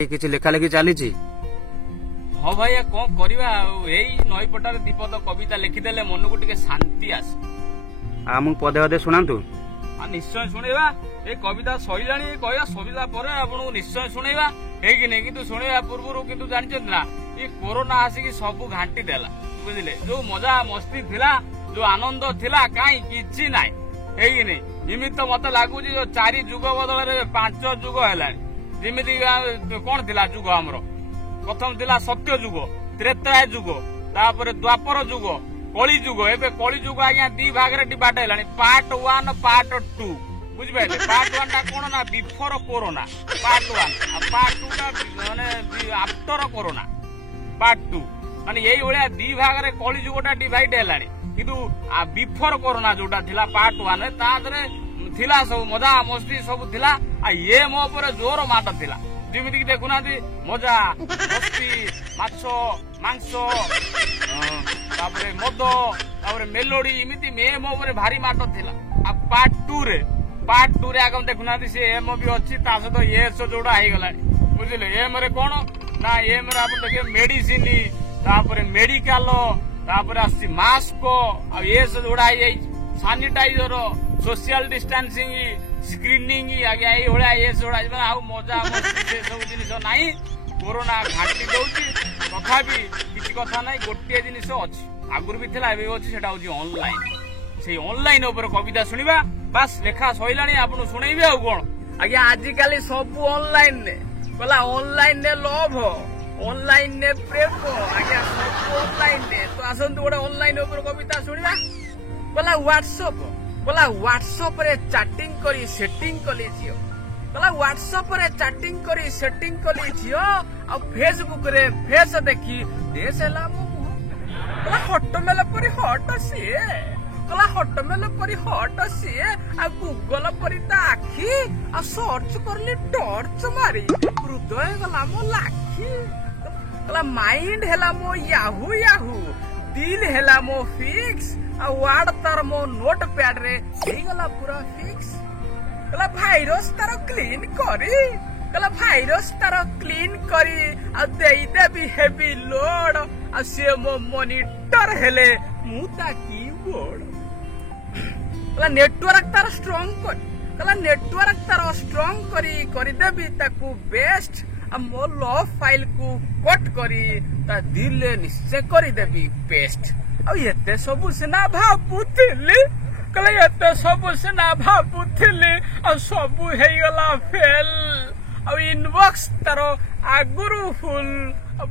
किसी लेखा लेखी चली हाँ भाई कौन करवा यही नईपटार दीपद कविता लिखिदेले मन को टिके शांति आस आमु पदे पदे शुणातु निश्चय शुणेवा ये कविता सैला कहवा सरिला आपको निश्चय शुणेवा है कि शुणेवा पूर्व किंतु जानते ना ये कोरोना आसिक सब घाटी देला बुझे जो मजा मस्ती थिला जो आनंद थिला कहीं किछि नाई है कि नहीं इमित तो मत लगुच जो 4 जुग बदल 5 जुग है जमीती कौन थिला जुग आमर प्रथम थिला सत्य जुग त्रेताय जुग तापर द्वापर जुग कली जुग एबे कली जुग आज्ञा 2 भाग रे डिवाइड हैलानी पार्ट 1 पार्ट 2 बुझिपारे पार्ट 1 टा कोन ना बिफोर कोरोना पार्ट 1 आ पार्ट 2 टा माने आफ्टर कोरोना पार्ट 2 माने यही भलिया 2 भाग रे कली जुग टा डिवाइड हैलानी किंतु आ बिफोर कोरोना जोटा थिला पार्ट 1 रे ता दरे थिला सब मजा मस्ती सब थिला आ ये मो पर जोर माट थिला जेमिति देखुना मजा मस्ती माछ मांस तापरे मद तापरे मेलोडी इमिति मे मो पर भारी माट थिला आ पार्ट 2 रे आगम देखुना से एम भी अच्छी ता सहित एस जोड़ा हो गला बुझिले एम रे कोन ना एम रे आप देखे मेडिसिन तापरे मेडिकल तापरे आसी मास्क आ एस जोड़ा हो सानिटाइजर सोशल डिस्टेंसिंग स्क्रीनिंग आज्ञा ये जोड़ा आउ मजा मस्ती से सब जिनिस नाई कोरोना घाटी दौची तथापि किसी कथा ना गोटे जिनिस अच्छी आगुरी भी थिला अच्छी सेटा होची ऑनलाइन से ऑनलाइन ऊपर कविता सुनिबा बस लेखा सइलानी आपन सुनैबे आ कोन आज्ञा आजिकल सब ऑनलाइन ने बोला ऑनलाइन ने लव ऑनलाइन ने प्रेम आज्ञा सब ऑनलाइन ने तो आसंतु गोटे ऑनलाइन ऊपर कविता सुनिबा बोला व्हाट्सएप रे चैटिंग करी सेटिंग कली जियो बोला व्हाट्सएप रे चैटिंग करी सेटिंग कली जियो आ फेसबुक रे फेस देखी देश हला मो बोला हॉटमेल परी हॉट सिए बोला हॉटमेल परी हॉट सिए आ गूगल परी ता आखी आ सर्च करली टॉर्च मारी हृदय गला मो लाखी बोला माइंड हला मो याहू दिल हेला मो फिक्स आ वार्ड तार मो नोट पैड रे गला पूरा फिक्स कला भाइरस तार क्लीन करी कला भाइरस तार क्लीन करी आ देई देबी हेवी लोड आ से मो मॉनिटर हेले मुता कीबोर्ड कला नेटवर्क तार स्ट्रांग कर कला नेटवर्क तार स्ट्रांग करी देबी ताकू बेस्ट आ मो लव फाइल को कट करी ता दिल निश्चय करी देबी पेस्ट आ एते सब सेना भाबुथिली कले एते सब सेना भाबुथिली आ सब हे गला फेल आ इनबॉक्स तारो आगुरु फुल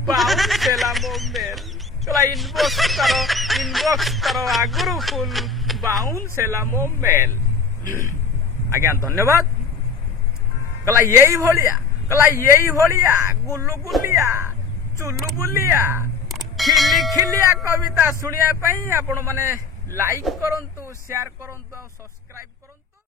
बाउंस सेला मो मेल कला इनबॉक्स तारो आगुरु फुल बाउंस सेला मो मेल आज्ञा धन्यवाद कला यही भलिया गुलुगुलिया चुलुबुलिया खिलिया कविता सुनिया आपण माने लाइक करंतु शेयर करंतु सब्सक्राइब